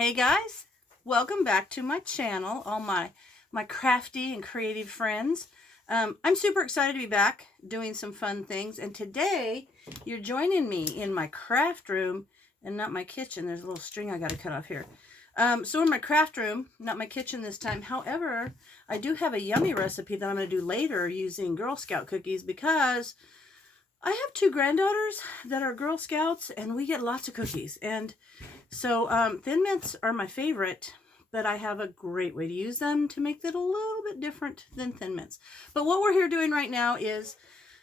Hey guys, welcome back to my channel, all my crafty and creative friends. I'm super excited to be back doing some fun things, and today you're joining me in my craft room and not my kitchen. There's a little string I got to cut off here. So in my craft room, not my kitchen this time. However, I do have a yummy recipe that I'm going to do later using Girl Scout cookies because I have two granddaughters that are Girl Scouts and we get lots of cookies. And so Thin Mints are my favorite, but I have a great way to use them to make it a little bit different than Thin Mints. But what we're here doing right now is,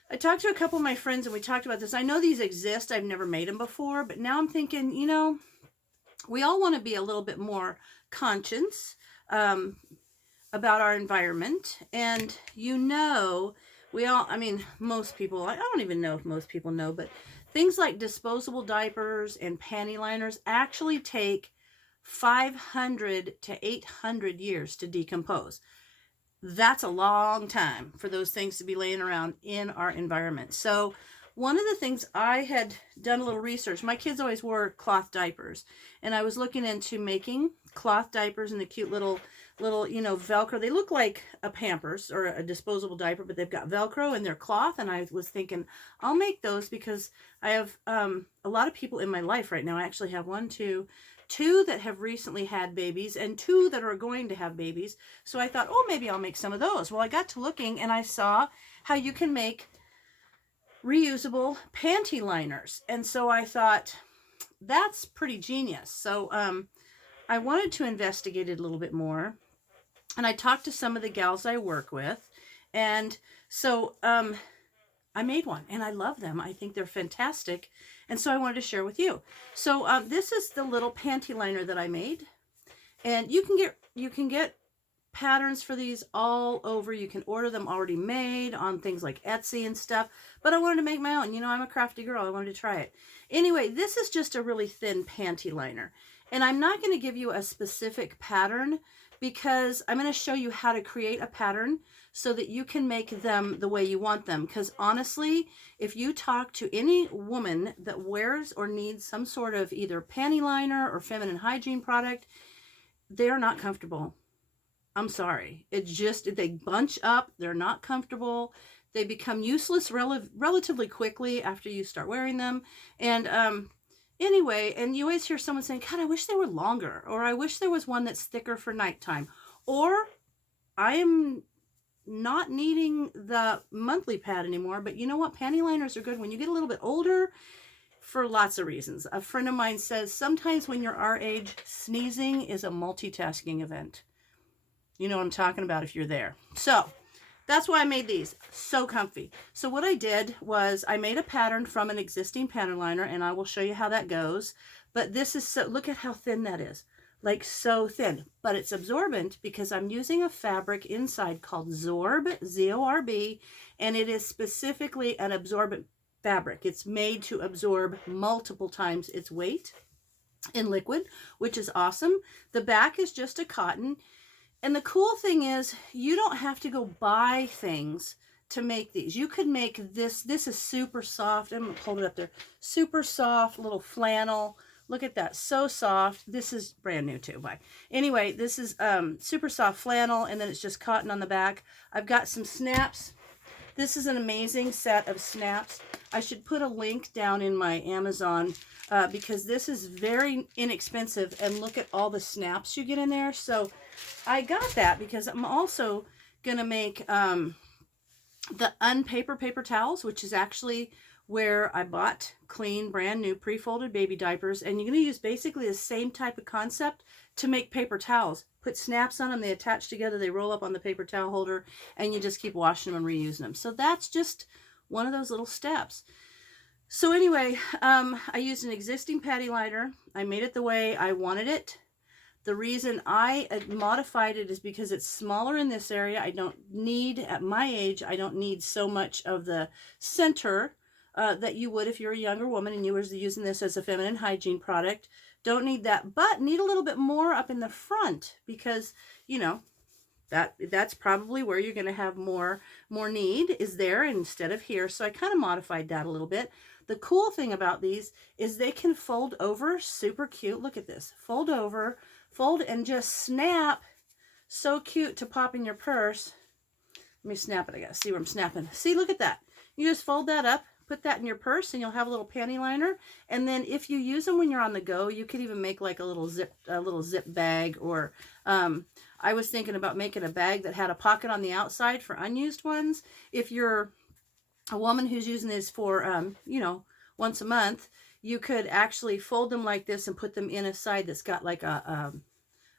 I talked to a couple of my friends and we talked about this. I know these exist. I've never made them before, but now I'm thinking, you know, we all want to be a little bit more conscious about our environment. And you know, most people, I don't even know if most people know, but things like disposable diapers and panty liners actually take 500 to 800 years to decompose. That's a long time for those things to be laying around in our environment. So one of the things, I had done a little research. My kids always wore cloth diapers, and I was looking into making cloth diapers in the cute little, you know, Velcro. They look like a Pampers or a disposable diaper, but they've got Velcro and they're cloth. And I was thinking, I'll make those because I have a lot of people in my life right now. I actually have two that have recently had babies and two that are going to have babies. So I thought, oh, maybe I'll make some of those. Well, I got to looking and I saw how you can make reusable panty liners. And so I thought, that's pretty genius. So I wanted to investigate it a little bit more. And I talked to some of the gals I work with. And so I made one and I love them. I think they're fantastic. And so I wanted to share with you. So this is the little panty liner that I made. And you can get patterns for these all over. You can order them already made on things like Etsy and stuff. But I wanted to make my own. You know, I'm a crafty girl. I wanted to try it. Anyway, this is just a really thin panty liner. And I'm not going to give you a specific pattern because I'm going to show you how to create a pattern so that you can make them the way you want them. Because honestly, if you talk to any woman that wears or needs some sort of either panty liner or feminine hygiene product, they're not comfortable. I'm sorry. It's just, they bunch up. They're not comfortable. They become useless relatively quickly after you start wearing them. And anyway, and you always hear someone saying, God, I wish they were longer. Or I wish there was one that's thicker for nighttime. Or I am not needing the monthly pad anymore. But you know what? Panty liners are good when you get a little bit older for lots of reasons. A friend of mine says sometimes when you're our age, sneezing is a multitasking event. You know what I'm talking about if you're there. So that's why I made these. So comfy. So what I did was I made a pattern from an existing pattern liner, and I will show you how that goes. But this is so, look at how thin that is. Like so thin. But it's absorbent because I'm using a fabric inside called Zorb, Z-O-R-B, and it is specifically an absorbent fabric. It's made to absorb multiple times its weight in liquid, which is awesome. The back is just a cotton. And the cool thing is, you don't have to go buy things to make these. You could make this. This is super soft. I'm going to hold it up there. Super soft little flannel. Look at that. So soft. This is brand new too. Bye. Anyway, this is super soft flannel, and then it's just cotton on the back. I've got some snaps. This is an amazing set of snaps. I should put a link down in my Amazon because this is very inexpensive, and look at all the snaps you get in there. So I got that because I'm also going to make the unpaper paper towels, which is actually where I bought clean, brand new, pre-folded baby diapers. And you're going to use basically the same type of concept to make paper towels. Put snaps on them, they attach together, they roll up on the paper towel holder, and you just keep washing them and reusing them. So that's just one of those little steps. So anyway, I used an existing panty liner. I made it the way I wanted it. The reason I modified it is because it's smaller in this area. I don't need, at my age, I don't need so much of the center that you would if you're a younger woman and you were using this as a feminine hygiene product. Don't need that, but need a little bit more up in the front because, you know, that's probably where you're going to have more need is there instead of here. So I kind of modified that a little bit. The cool thing about these is they can fold over, super cute. Look at this, fold over, fold and just snap. So cute to pop in your purse. Let me snap it. I gotta see where I'm snapping. See, look at that. You just fold that up, put that in your purse, and you'll have a little panty liner. And then if you use them when you're on the go, you could even make like a little zip bag. Or I was thinking about making a bag that had a pocket on the outside for unused ones. If you're a woman who's using this for, you know, once a month, you could actually fold them like this and put them in a side that's got like a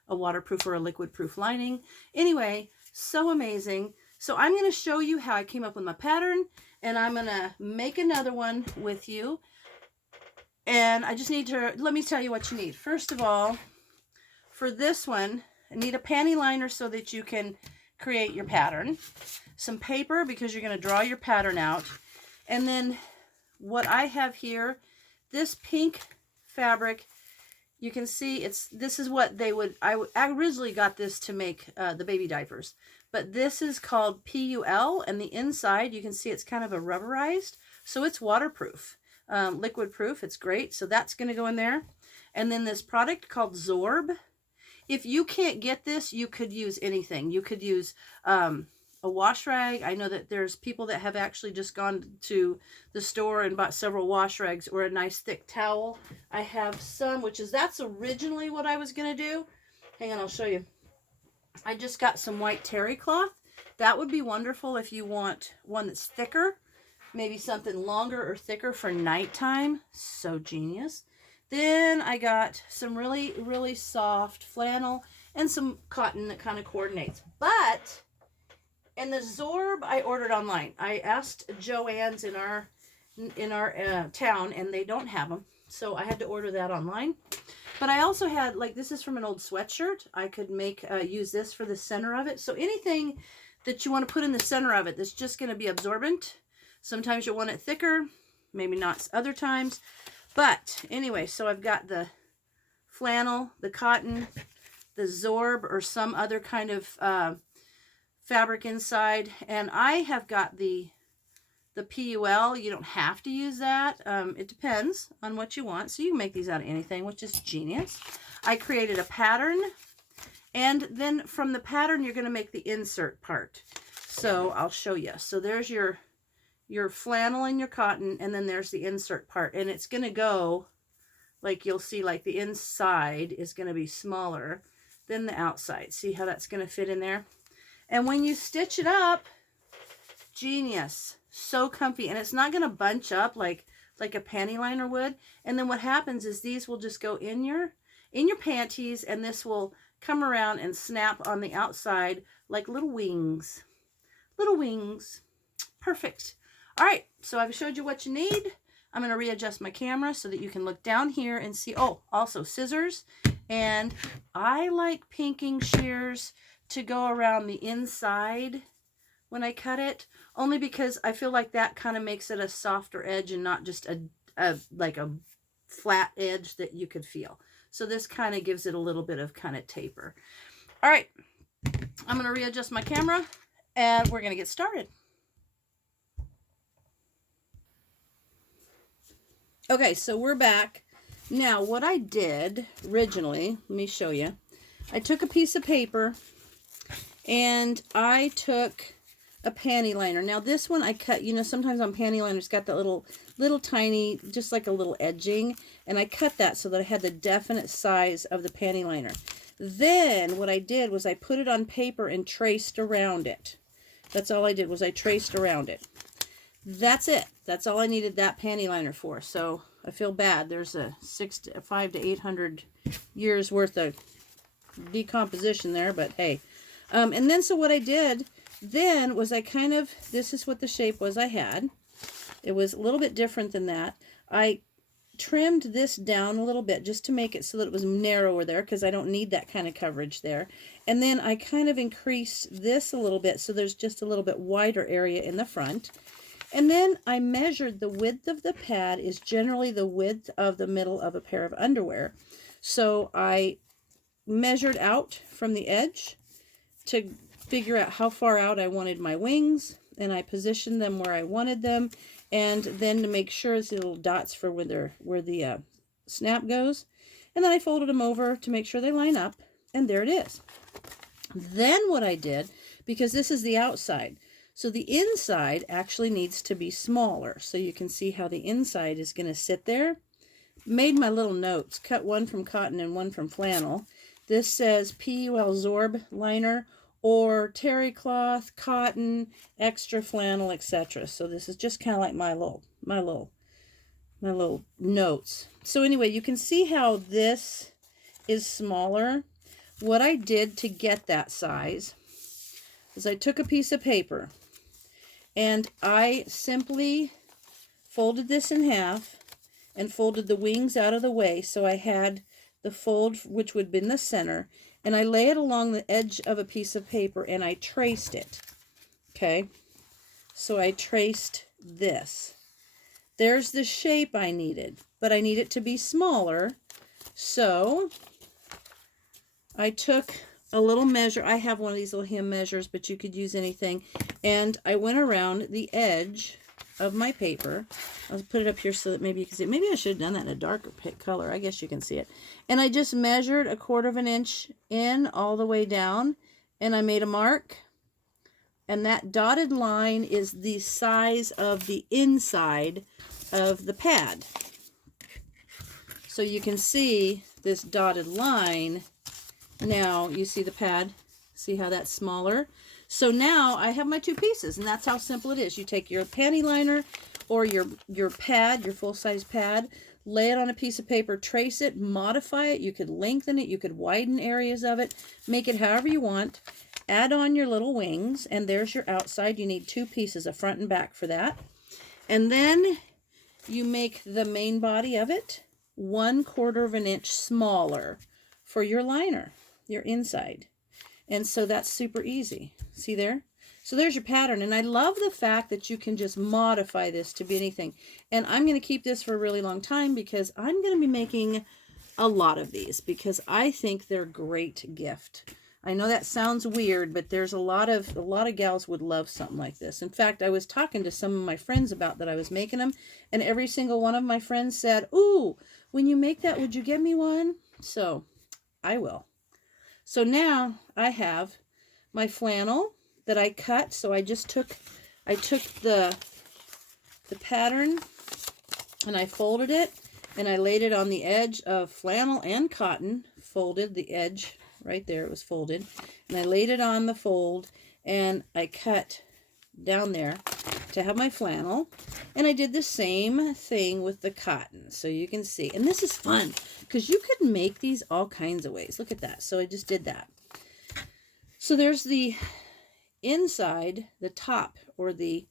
waterproof or a liquid proof lining. Anyway, so amazing. So I'm going to show you how I came up with my pattern, and I'm going to make another one with you. And I just need to, let me tell you what you need. First of all, for this one, I need a panty liner so that you can create your pattern. Some paper because you're going to draw your pattern out. And then what I have here, this pink fabric, you can see this is what they would, I originally got this to make the baby diapers. But this is called PUL, and the inside, you can see it's kind of a rubberized, so it's waterproof, liquid proof. It's great, so that's going to go in there. And then this product called Zorb. If you can't get this, you could use anything. You could use a wash rag. I know that there's people that have actually just gone to the store and bought several wash rags, or a nice thick towel. I have some, that's originally what I was going to do. Hang on, I'll show you. I just got some white terry cloth. That would be wonderful if you want one that's thicker, maybe something longer or thicker for nighttime. So genius. Then I got some really, really soft flannel and some cotton that kind of coordinates. But in the Zorb, I ordered online. I asked Joann's in our town, and they don't have them, so I had to order that online. But I also had, like, this is from an old sweatshirt. I could make, use this for the center of it. So anything that you want to put in the center of it that's just going to be absorbent. Sometimes you want it thicker, maybe not other times. But anyway, so I've got the flannel, the cotton, the Zorb, or some other kind of fabric inside. And I have got the PUL. You don't have to use that. It depends on what you want. So you can make these out of anything, which is genius. I created a pattern, and then from the pattern you're going to make the insert part. So I'll show you. So there's your flannel and your cotton, and then there's the insert part, and it's going to go like, you'll see, like the inside is going to be smaller than the outside. See how that's going to fit in there? And when you stitch it up, genius. So comfy, and it's not going to bunch up like a panty liner would. And then what happens is these will just go in your panties, and this will come around and snap on the outside like little wings. Little wings. Perfect. All right, so I've showed you what you need. I'm going to readjust my camera so that you can look down here and see. Oh, also scissors. And I like pinking shears to go around the inside when I cut it, only because I feel like that kind of makes it a softer edge and not just like a flat edge that you could feel. So this kind of gives it a little bit of kind of taper. All right, I'm going to readjust my camera, and we're going to get started. Okay, so we're back. Now, what I did originally, let me show you. I took a piece of paper, and I took a panty liner. Now this one I cut, you know, sometimes on panty liners got that little tiny, just like a little edging, and I cut that so that I had the definite size of the panty liner. Then what I did was I put it on paper and traced around it. That's all I did, was I traced around it. That's it. That's all I needed that panty liner for. So I feel bad. There's a 500 to 800 years worth of decomposition there, but hey. And then so what I did then was I kind of, this is what the shape was I had. It was a little bit different than that. I trimmed this down a little bit just to make it so that it was narrower there, because I don't need that kind of coverage there. And then I kind of increased this a little bit so there's just a little bit wider area in the front. And then I measured the width of the pad is generally the width of the middle of a pair of underwear. So I measured out from the edge to figure out how far out I wanted my wings, and I positioned them where I wanted them. and then to make sure it's the little dots for where the snap goes. And then I folded them over to make sure they line up, and there it is. Then what I did, because this is the outside, so the inside actually needs to be smaller. So you can see how the inside is going to sit there. Made my little notes, cut one from cotton and one from flannel. This says PUL Zorb liner or terry cloth, cotton, extra flannel, etc. So this is just kind of like my little notes. So anyway, you can see how this is smaller. What I did to get that size is I took a piece of paper and I simply folded this in half and folded the wings out of the way, so I had the fold which would be in the center, and I lay it along the edge of a piece of paper and I traced it. Okay, so I traced this. There's the shape I needed, but I need it to be smaller, so I took a little measure. I have one of these little hem measures, but you could use anything. And I went around the edge of my paper. I'll put it up here so that maybe you can see it. Maybe I should have done that in a darker color. I guess you can see it. And I just measured 1/4 inch in all the way down, and I made a mark. And that dotted line is the size of the inside of the pad. So you can see this dotted line. Now you see the pad, see how that's smaller? So now I have my two pieces, and that's how simple it is. You take your panty liner or your pad, your full-size pad, lay it on a piece of paper, trace it, modify it. You could lengthen it, you could widen areas of it, make it however you want. Add on your little wings, and there's your outside. You need two pieces, a front and back for that. And then you make the main body of it 1/4 inch smaller for your liner, your inside. And so that's super easy. See there? So there's your pattern. And I love the fact that you can just modify this to be anything. And I'm going to keep this for a really long time because I'm going to be making a lot of these because I think they're a great gift. I know that sounds weird, but there's a lot of gals would love something like this. In fact, I was talking to some of my friends about that I was making them, and every single one of my friends said, "Ooh, when you make that, would you get me one?" So I will. So now I have my flannel that I cut. So I took the pattern and I folded it and I laid it on the edge of flannel and cotton, folded the edge right there, it was folded, and I laid it on the fold and I cut down there to have my flannel, and I did the same thing with the cotton, so you can see. And this is fun because you could make these all kinds of ways. Look at that. So I just did that. So there's the inside, the top, or the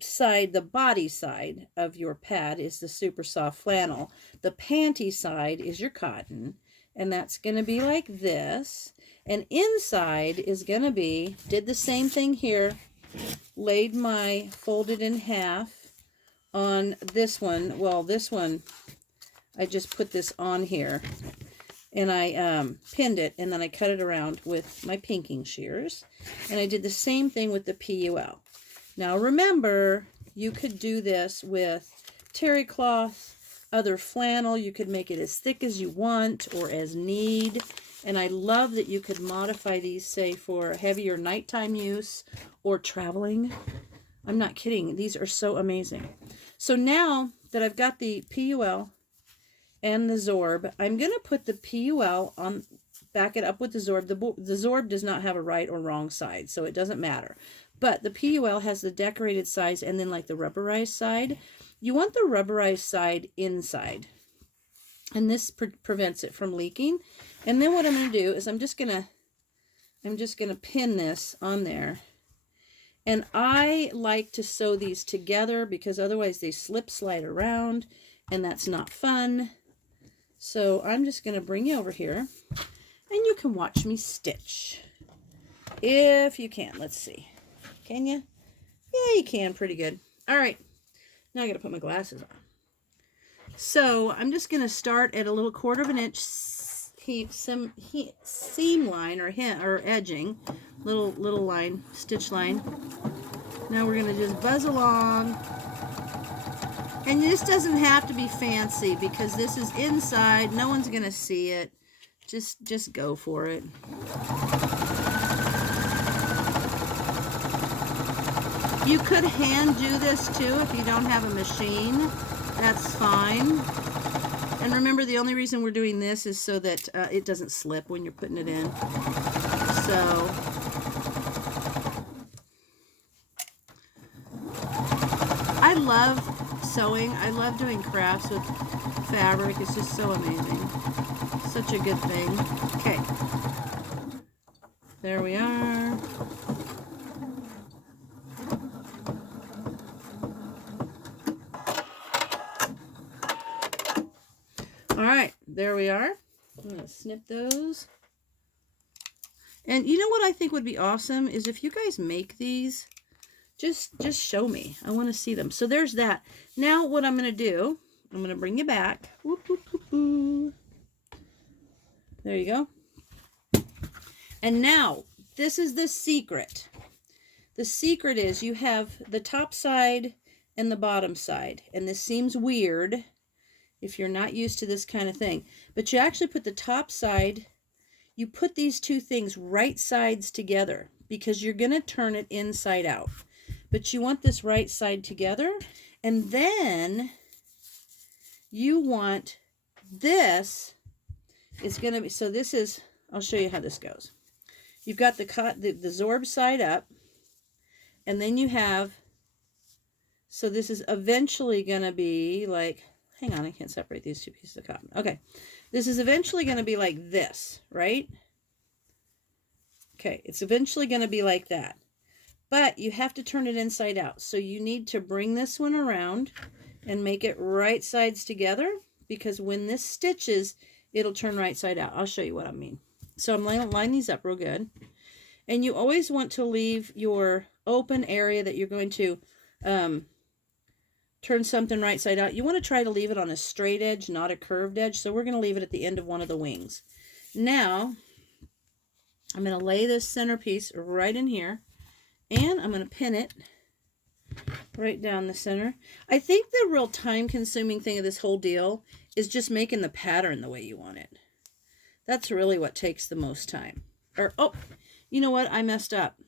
side, the body side of your pad is the super soft flannel. The panty side is your cotton, and that's going to be like this. And inside is going to be, did the same thing here, laid my folded in half on this one. Well, this one, I just put this on here, and I pinned it, and then I cut it around with my pinking shears. And I did the same thing with the PUL. Now remember, you could do this with terry cloth, other flannel. You could make it as thick as you want or as need. And I love that you could modify these, say, for heavier nighttime use or traveling. I'm not kidding. These are so amazing. So now that I've got the PUL and the Zorb, I'm going to put the PUL on, back it up with the Zorb. The Zorb does not have a right or wrong side, so it doesn't matter. But the PUL has the decorated sides and then like the rubberized side. You want the rubberized side inside. And this prevents it from leaking. And then what I'm going to do is I'm just going to pin this on there. And I like to sew these together because otherwise they slide around, and that's not fun. So I'm just going to bring you over here, and you can watch me stitch. If you can. Let's see. Can you? Yeah, you can pretty good. All right. Now I got to put my glasses on. So I'm just going to start at a little 1/4 inch seam line or edging, little line, stitch line. Now we're going to just buzz along. And this doesn't have to be fancy because this is inside. No one's going to see it. Just go for it. You could hand do this too if you don't have a machine. That's fine. And remember, the only reason we're doing this is so that it doesn't slip when you're putting it in. So I love sewing. I love doing crafts with fabric. It's just so amazing. Such a good thing. Okay. There we are. All right, there we are. I'm going to snip those. And you know what I think would be awesome is if you guys make these, just show me. I want to see them. So there's that. Now what I'm going to do, I'm going to bring you back. Whoop, whoop, whoop, whoop. There you go. And now, this is the secret. The secret is you have the top side and the bottom side. And this seems weird if you're not used to this kind of thing. But you actually put the top side, you put these two things right sides together because you're going to turn it inside out. But you want this right side together. And then you want this, it's going to be, so this is, I'll show you how this goes. You've got the Zorb side up. And then you have, so this is eventually going to be like, hang on, I can't separate these two pieces of cotton. Okay, this is eventually going to be like this, right? Okay, it's eventually going to be like that. But you have to turn it inside out. So you need to bring this one around and make it right sides together because when this stitches, it'll turn right side out. I'll show you what I mean. So I'm lining these up real good. And you always want to leave your open area that you're going to turn something right side out. You want to try to leave it on a straight edge, not a curved edge. So we're going to leave it at the end of one of the wings. Now, I'm going to lay this centerpiece right in here. And I'm going to pin it right down the center. I think the real time-consuming thing of this whole deal is just making the pattern the way you want it. That's really what takes the most time. Or, oh, you know what? I messed up.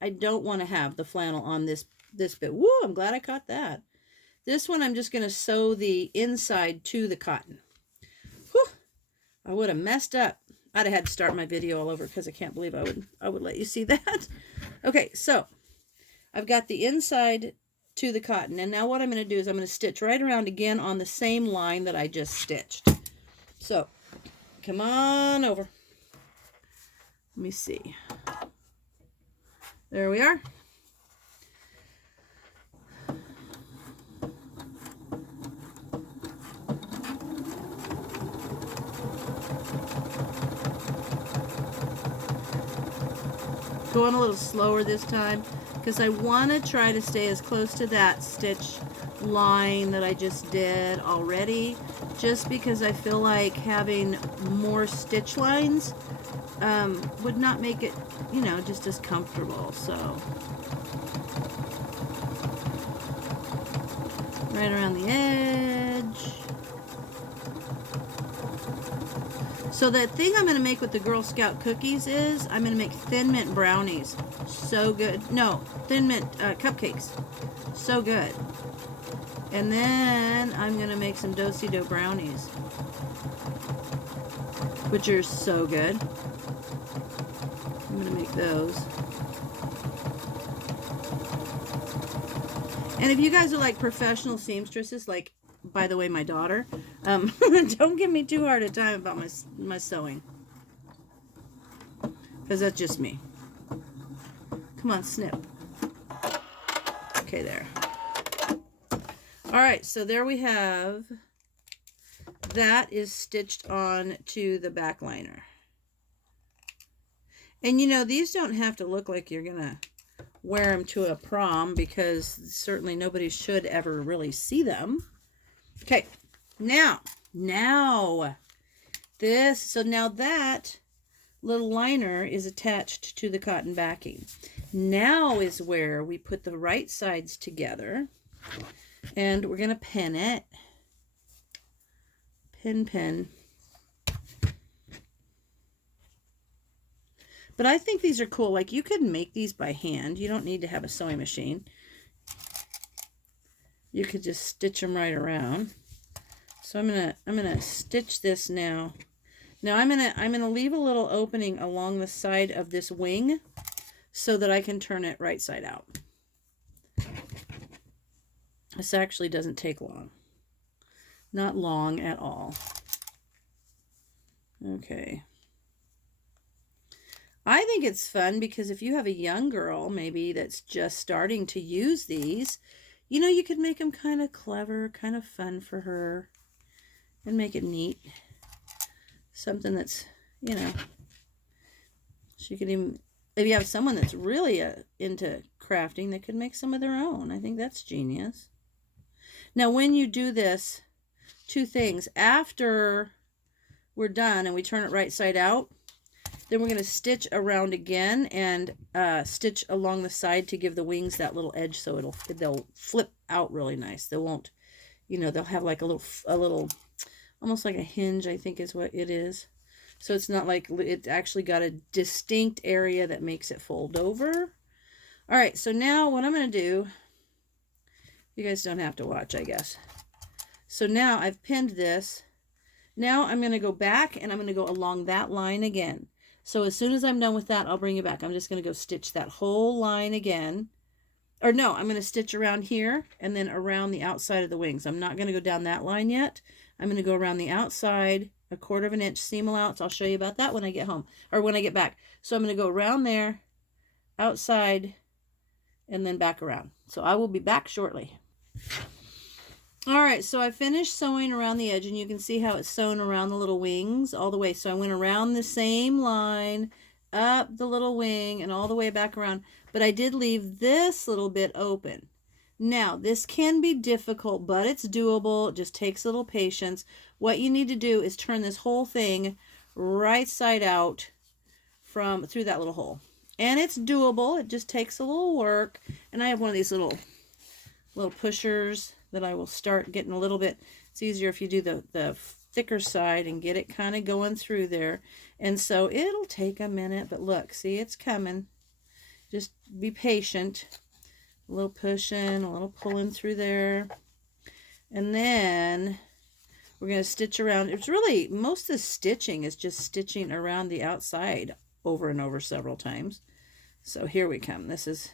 I don't want to have the flannel on this bit. Woo, I'm glad I caught that. This one, I'm just going to sew the inside to the cotton. Whew, I would have messed up. I'd have had to start my video all over because I can't believe I would let you see that. Okay, so I've got the inside to the cotton. And now what I'm going to do is I'm going to stitch right around again on the same line that I just stitched. So, come on over. Let me see. There we are. Going a little slower this time because I want to try to stay as close to that stitch line that I just did already, just because I feel like having more stitch lines would not make it, you know, just as comfortable. So right around the edge. So the thing I'm going to make with the Girl Scout cookies is I'm going to make Thin Mint brownies. So good. No, Thin Mint cupcakes. So good. And then I'm going to make some Do-si-do brownies, which are so good. I'm going to make those. And if you guys are like professional seamstresses, like, by the way, my daughter, don't give me too hard a time about my sewing, because that's just me. Come on, snip. Okay, there. All right, so there we have, that is stitched on to the back liner. And you know, these don't have to look like you're gonna wear them to a prom, because certainly nobody should ever really see them. Okay, now this, so now that little liner is attached to the cotton backing. Now is where we put the right sides together, and we're going to pin it. Pin. But I think these are cool. Like, you could make these by hand. You don't need to have a sewing machine. You could just stitch them right around. So I'm gonna stitch this now. Now I'm gonna leave a little opening along the side of this wing so that I can turn it right side out. This actually doesn't take long. Not long at all. Okay. I think it's fun because if you have a young girl maybe that's just starting to use these, you know, you could make them kind of clever, kind of fun for her, and make it neat. Something that's, you know, she could even, if you have someone that's really into crafting, they could make some of their own. I think that's genius. Now, when you do this, two things. After we're done and we turn it right side out, then we're going to stitch around again and stitch along the side to give the wings that little edge so they'll flip out really nice. They won't, you know, they'll have like a little, almost like a hinge, I think is what it is. So it's not like, it actually got a distinct area that makes it fold over. All right, so now what I'm going to do, you guys don't have to watch, I guess. So now I've pinned this. Now I'm going to go back and I'm going to go along that line again. So as soon as I'm done with that, I'll bring you back. I'm just going to go stitch that whole line again. Or no, I'm going to stitch around here and then around the outside of the wings. I'm not going to go down that line yet. I'm going to go around the outside, 1/4 inch seam allowance. I'll show you about that when I get home or when I get back. So I'm going to go around there, outside, and then back around. So I will be back shortly. All right, so I finished sewing around the edge, and you can see how it's sewn around the little wings all the way. So I went around the same line, up the little wing, and all the way back around. But I did leave this little bit open. Now, this can be difficult, but it's doable. It just takes a little patience. What you need to do is turn this whole thing right side out through that little hole. And it's doable. It just takes a little work. And I have one of these little pushers that I will start getting a little bit. It's easier if you do the thicker side and get it kind of going through there. And so it'll take a minute, but look, see, it's coming. Just be patient. A little pushing, a little pulling through there. And then we're going to stitch around. It's really, most of the stitching is just stitching around the outside over and over several times. So here we come. This is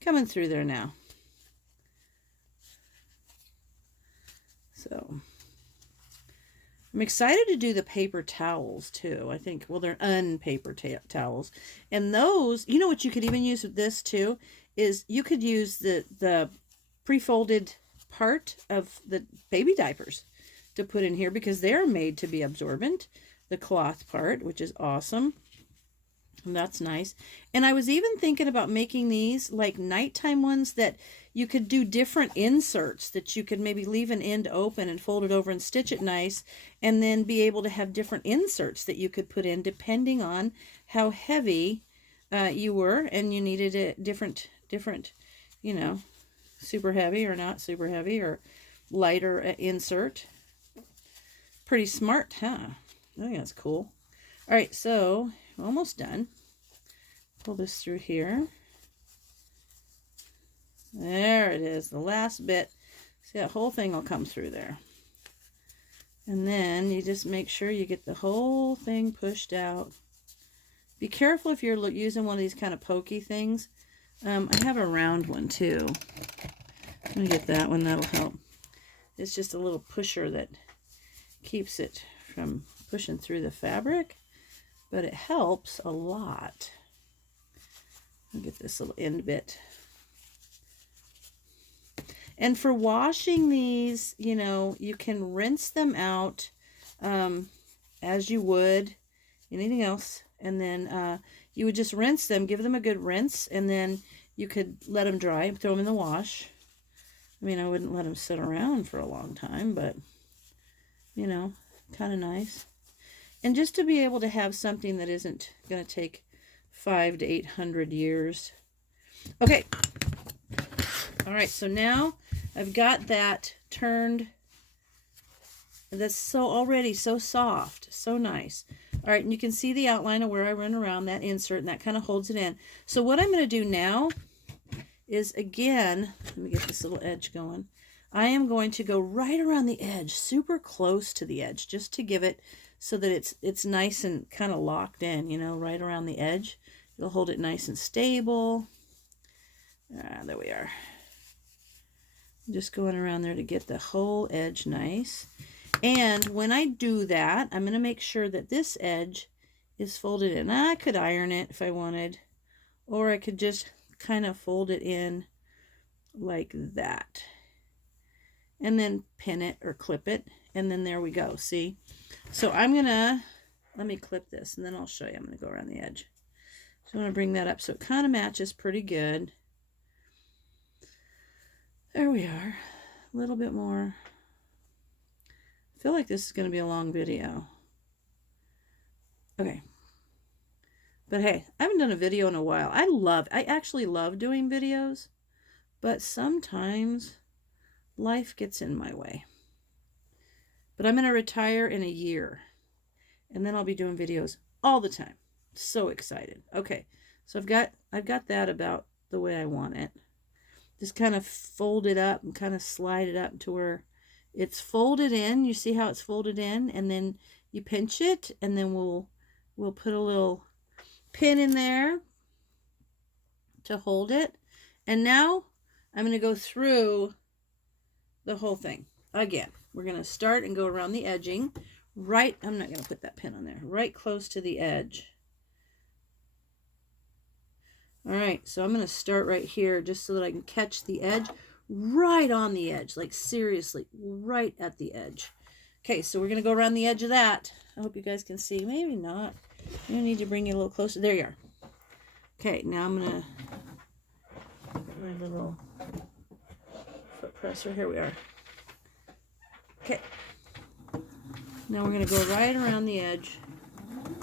coming through there now. So I'm excited to do the paper towels too. I think, well, they're unpaper towels. And those, you know what you could even use with this too, is you could use the pre-folded part of the baby diapers to put in here because they're made to be absorbent. The cloth part, which is awesome. And that's nice. And I was even thinking about making these like nighttime ones that you could do different inserts, that you could maybe leave an end open and fold it over and stitch it nice, and then be able to have different inserts that you could put in depending on how heavy you were and you needed a different, you know, super heavy or not super heavy or lighter insert. Pretty smart, huh? I think that's cool. All right, so almost done. Pull this through here. There it is, the last bit. See, that whole thing will come through there. And then you just make sure you get the whole thing pushed out. Be careful if you're using one of these kind of pokey things. I have a round one too. Let me get that one, that'll help. It's just a little pusher that keeps it from pushing through the fabric, but it helps a lot. I'll get this little end bit. And for washing these, you know, you can rinse them out as you would anything else. And then you would just rinse them, give them a good rinse, and then you could let them dry, throw them in the wash. I mean, I wouldn't let them sit around for a long time, but, you know, kind of nice. And just to be able to have something that isn't going to take 500 to 800 years Okay. All right, so now I've got that turned. That's already so soft, so nice. All right, and you can see the outline of where I run around that insert, and that kind of holds it in. So what I'm going to do now is, again, let me get this little edge going. I am going to go right around the edge, super close to the edge, just to give it so that it's nice and kind of locked in, you know, right around the edge. It'll hold it nice and stable. There we are. Just going around there to get the whole edge nice. And when I do that, I'm going to make sure that this edge is folded in. I could iron it if I wanted, or I could just kind of fold it in like that. And then pin it or clip it. And then there we go. See? So I'm going to, let me clip this and then I'll show you. I'm going to go around the edge. So I'm going to bring that up so it kind of matches pretty good. There we are. A little bit more. I feel like this is going to be a long video. Okay. But hey, I haven't done a video in a while. I actually love doing videos, but sometimes life gets in my way. But I'm going to retire in a year, and then I'll be doing videos all the time. So excited. Okay. So I've got that about the way I want it. Just kind of fold it up and kind of slide it up to where it's folded in. You see how it's folded in, and then you pinch it, and then we'll put a little pin in there to hold it. And now I'm going to go through the whole thing again. We're going to start and go around the edging. Right, I'm not going to put that pin on there. Right close to the edge. All right, so I'm going to start right here just so that I can catch the edge right on the edge, like seriously, right at the edge. Okay, so we're going to go around the edge of that. I hope you guys can see. Maybe not. I need to bring you a little closer. There you are. Okay, now I'm going to put my little foot presser. Here we are. Okay. Now we're going to go right around the edge,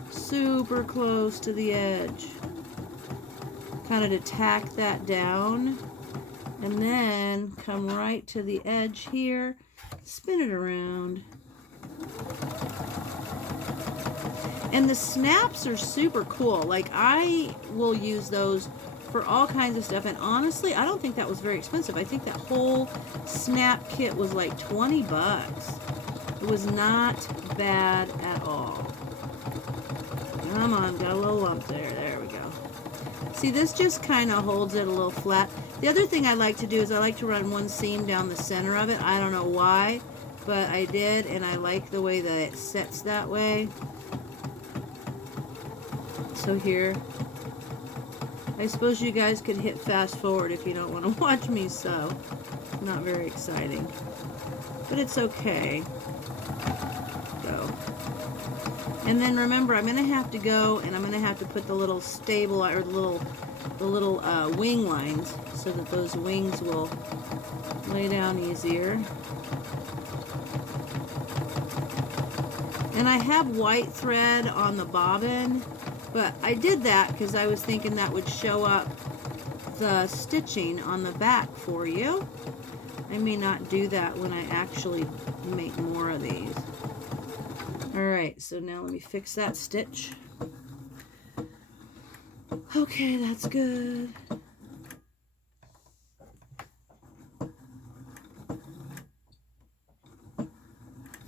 super close to the edge. Kind of to tack that down, and then come right to the edge here, spin it around. And the snaps are super cool. Like, I will use those for all kinds of stuff, and honestly, I don't think that was very expensive. I think that whole snap kit was like 20 bucks. It was not bad at all. Come on, got a little lump there. There we go. See, this just kind of holds it a little flat. The other thing I like to do is I like to run one seam down the center of it. I don't know why, but I did, and I like the way that it sets that way. So here, I suppose you guys could hit fast forward if you don't want to watch me sew. Not very exciting, but it's okay. Go. And then remember, I'm going to have to go and I'm going to have to put the little or the little wing lines so that those wings will lay down easier. And I have white thread on the bobbin, but I did that because I was thinking that would show up the stitching on the back for you. I may not do that when I actually make more of these. Alright, so now let me fix that stitch. Okay, that's good.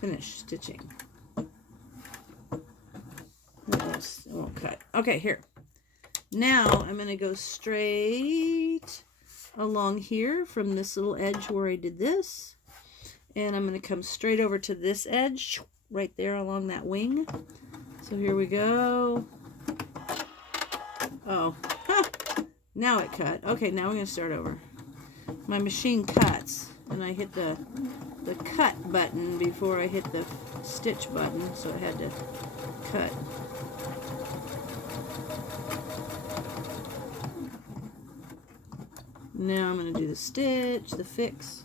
Finish stitching. It won't cut. Okay, here. Now I'm going to go straight along here from this little edge where I did this. And I'm going to come straight over to this edge right there along that wing. So here we go. Oh, now it cut. Okay, now we're going to start over. My machine cuts, and I hit the cut button before I hit the stitch button, so I had to cut. Now I'm going to do the stitch, the fix,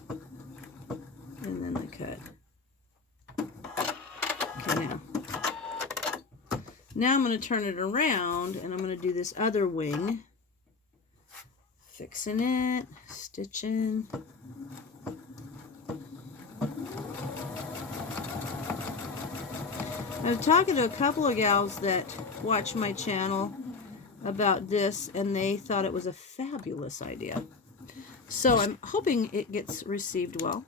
and then the cut. Okay, now I'm going to turn it around, and I'm going to do this other wing. fixing it, stitching. I was talking to a couple of gals that watch my channel about this, and they thought it was a fabulous idea. So I'm hoping it gets received well.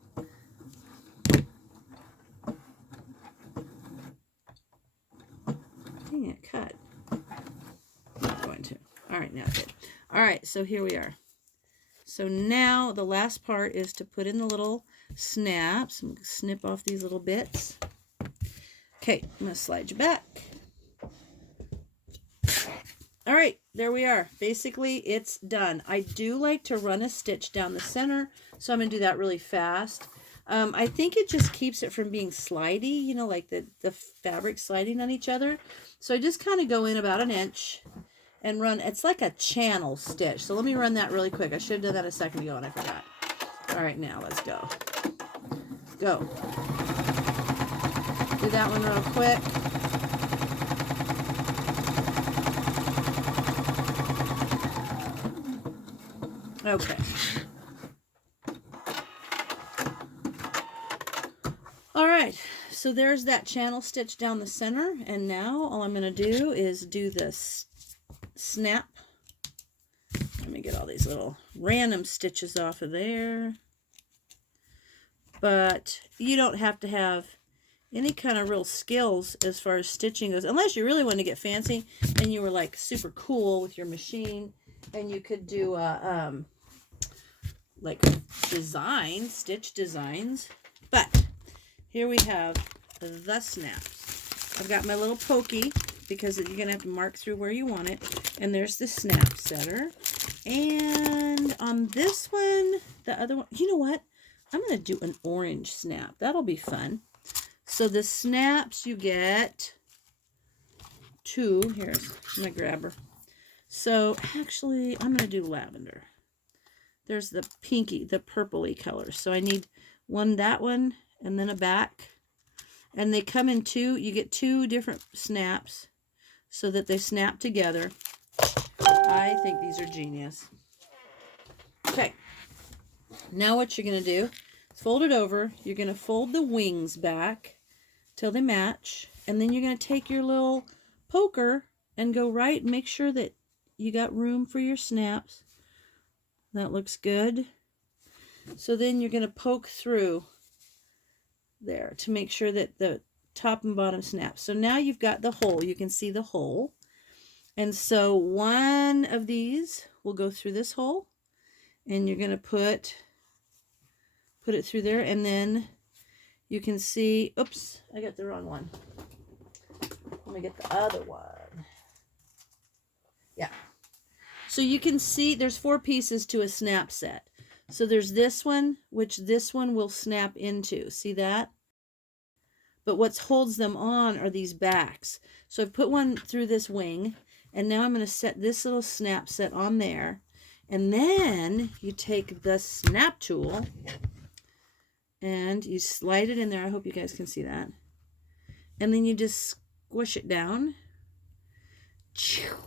Dang it, cut. Not going to. All right, now it did. All right, so here we are. So now the last part is to put in the little snaps. I'm going to snip off these little bits. Okay, I'm going to slide you back. All right, there we are. Basically, it's done. I do like to run a stitch down the center, so I'm going to do that really fast. I think it just keeps it from being slidey, you know, like the fabric sliding on each other. So I just kind of go in about 1 inch and run. It's like a channel stitch. So let me run that really quick. I should have done that a second ago and I forgot. All right, now let's go. Go. Do that one real quick. Okay. All right, so there's that channel stitch down the center, and now all I'm going to do is do this snap. Let me get all these little random stitches off of there. But you don't have to have any kind of real skills as far as stitching goes, unless you really want to get fancy and you were like super cool with your machine, and you could do like stitch designs. But here we have the snaps. I've got my little pokey because you're going to have to mark through where you want it. And there's the snap setter. And on this one, the other one, you know what? I'm going to do an orange snap. That'll be fun. So the snaps, you get 2. Here's my grabber. So actually, I'm going to do lavender. There's the pinky, the purpley color. So I need that one, and then a back. And they come in 2. You get 2 different snaps so that they snap together. I think these are genius. Okay. Now what you're going to do is fold it over. You're going to fold the wings back till they match. And then you're going to take your little poker and go right and make sure that you got room for your snaps. That looks good. So then you're going to poke through there to make sure that the top and bottom snaps. So now you've got the hole. You can see the hole. And so one of these will go through this hole. And you're going to put it through there. And then you can see, oops, I got the wrong one. Let me get the other one. Yeah. So you can see there's 4 pieces to a snap set. So there's this one, which this one will snap into. See that? But what holds them on are these backs. So I've put one through this wing, and now I'm going to set this little snap set on there. And then you take the snap tool and you slide it in there. I hope you guys can see that. And then you just squish it down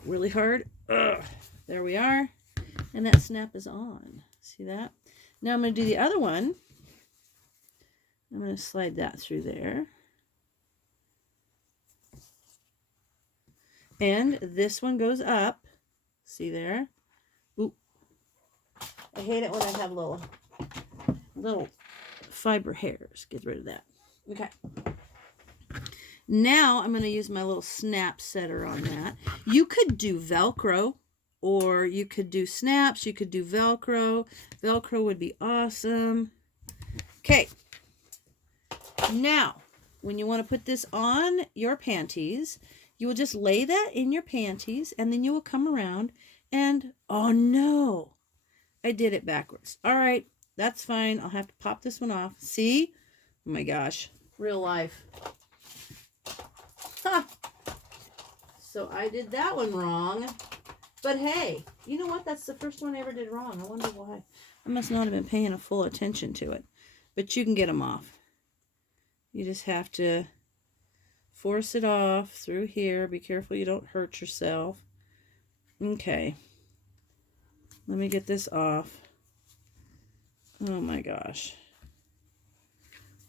really hard. Ugh. There we are. And that snap is on. See that? Now I'm going to do the other one. I'm going to slide that through there. And this one goes up. See there? Oop. I hate it when I have little fiber hairs. Get rid of that. Okay. Now I'm going to use my little snap setter on that. You could do Velcro, or you could do snaps. You could do Velcro. Velcro would be awesome. Okay. Now, when you want to put this on your panties, you will just lay that in your panties, and then you will come around and, oh no, I did it backwards. All right, that's fine. I'll have to pop this one off. See? Oh my gosh, real life. Ha! So I did that one wrong. But hey, you know what? That's the first one I ever did wrong. I wonder why. I must not have been paying a full attention to it. But you can get them off. You just have to force it off through here. Be careful you don't hurt yourself. Okay. Let me get this off. Oh my gosh.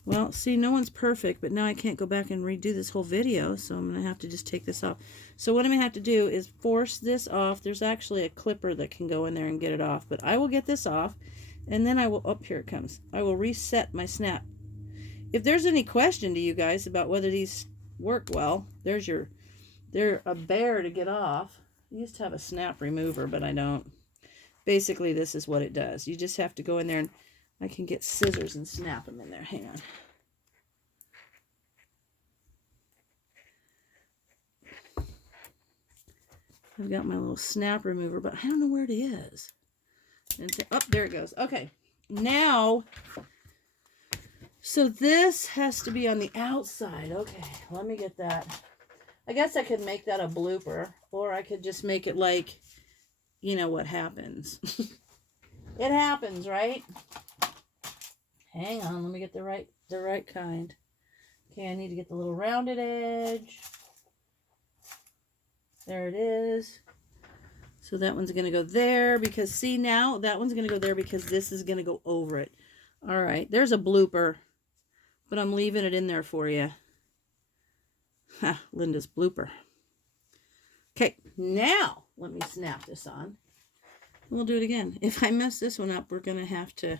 Well, see, no one's perfect, but now I can't go back and redo this whole video, so I'm going to have to just take this off. So what I'm going to have to do is force this off. There's actually a clipper that can go in there and get it off, but I will get this off, and then I will, oh, here it comes. I will reset my snap. If there's any question to you guys about whether these work well, they're a bear to get off. I used to have a snap remover, but I don't. Basically, this is what it does. You just have to go in there, and I can get scissors and snap them in there. Hang on. I've got my little snap remover, but I don't know where it is. Oh, there it goes. Okay. Now, so this has to be on the outside. Okay, let me get that. I guess I could make that a blooper, or I could just make it like, you know what happens. It happens, right? Hang on, let me get the right kind. Okay, I need to get the little rounded edge. There it is. So that one's going to go there because, see, now that one's going to go there because this is going to go over it. All right, there's a blooper, but I'm leaving it in there for you. Ha, Linda's blooper. Okay, now let me snap this on. We'll do it again. If I mess this one up, we're going to have to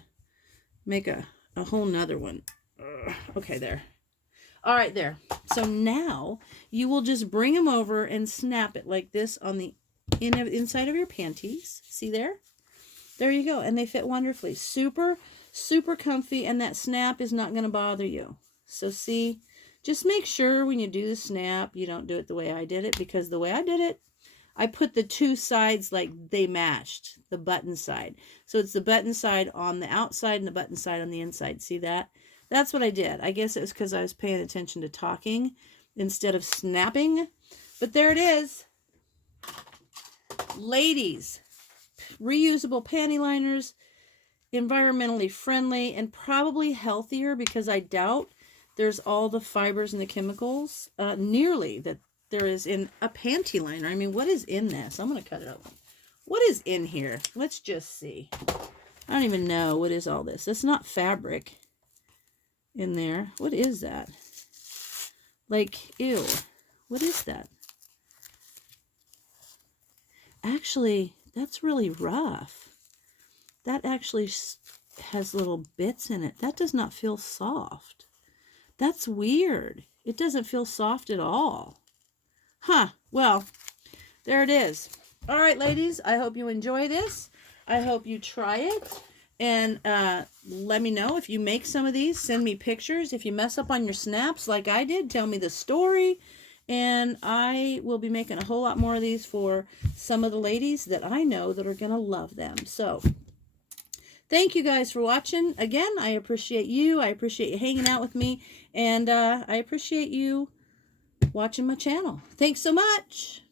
make a whole nother one. Okay, there. All right, there. So now you will just bring them over and snap it like this on the inside of your panties. See there? There you go. And they fit wonderfully. Super, super comfy, and that snap is not going to bother you. So see, just make sure when you do the snap, you don't do it the way I did it, because the way I did it, I put the two sides like they matched, the button side. So it's the button side on the outside and the button side on the inside. See that? That's what I did. I guess it was because I was paying attention to talking instead of snapping. But there it is. Ladies, reusable panty liners, environmentally friendly, and probably healthier, because I doubt there's all the fibers and the chemicals nearly that there is in a panty liner. I mean, what is in this? I'm going to cut it open. What is in here? Let's just see. I don't even know what is all this. It's not fabric in there. What is that? Like, ew. What is that? Actually, that's really rough. That actually has little bits in it. That does not feel soft. That's weird. It doesn't feel soft at all. Huh. Well, there it is. All right, ladies, I hope you enjoy this. I hope you try it. And let me know if you make some of these. Send me pictures. If you mess up on your snaps like I did, tell me the story. And I will be making a whole lot more of these for some of the ladies that I know that are going to love them. So, thank you guys for watching. Again, I appreciate you. I appreciate you hanging out with me. And I appreciate you watching my channel. Thanks so much.